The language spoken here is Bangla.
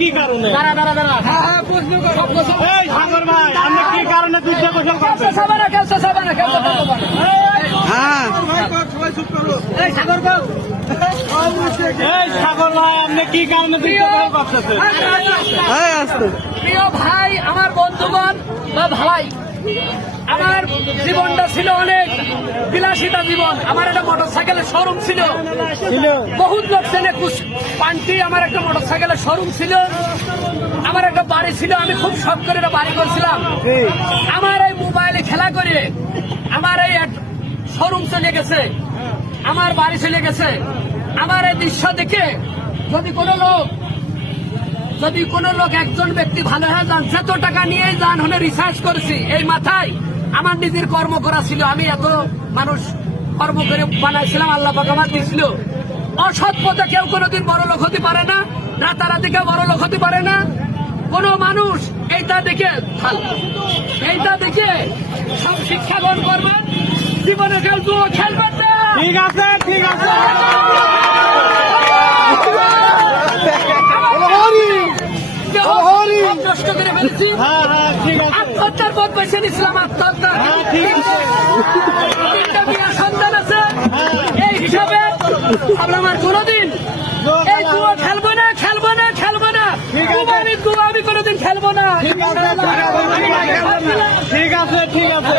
কি কারণে কি কারণে দুধ গোসল করবেন? সাগর ভাই, আপনি কি কারণে দুধ গোসল করতেছেন? প্রিয় ভাই, আমার বন্ধুগণ বা ভাই, আমার জীবনটা ছিল অনেক বিলাসিতা জীবন। আমার একটা মোটরসাইকেলের শোরুম ছিল, বহুত লোক চেনে পান্টি। আমার একটা মোটরসাইকেলের শোরুম ছিল, আমার একটা বাড়ি ছিল। আমি খুব শখ করে একটা বাড়ি করছিলাম। আমার এই মোবাইলে খেলা করে আমার এই শোরুম চলে গেছে, আমার বাড়ি চলে গেছে। আমার এই দৃশ্য দেখে যদি কোনো লোক একজন ব্যক্তি ভালো হয়ে যান, যত টাকা নিয়ে যান, হলে রিসার্চ করেছি এই মাথায় আমার নিজের কর্ম করা ছিল। আমি এত মানুষ কর্ম করে বানাইছিলাম, আল্লাহ পাক আমার দিয়েছিল। অসৎ পথে কেউ কোনোদিন বড় লোক হতে পারে না, রাতারাতি কেউ বড় লোক হতে পারে না। কোন মানুষ এইটা দেখে সব শিক্ষা গ্রহণ করবেন। জীবনে কেউ জুয়ো খেলবেন না। ঠিক আছে, ঠিক আছে। নষ্ট করে ফেলেছি, আত্মহত্যার পথ বেছে নিয়েছিলাম। আত্মহত্যা, তিনটা বিয়ার সন্তান আছে। এই হিসাবে আমার কোনোদিন এই জুয়া খেলবো না। জুয়া আমি কোনোদিন খেলবো না। ঠিক আছে, ঠিক আছে।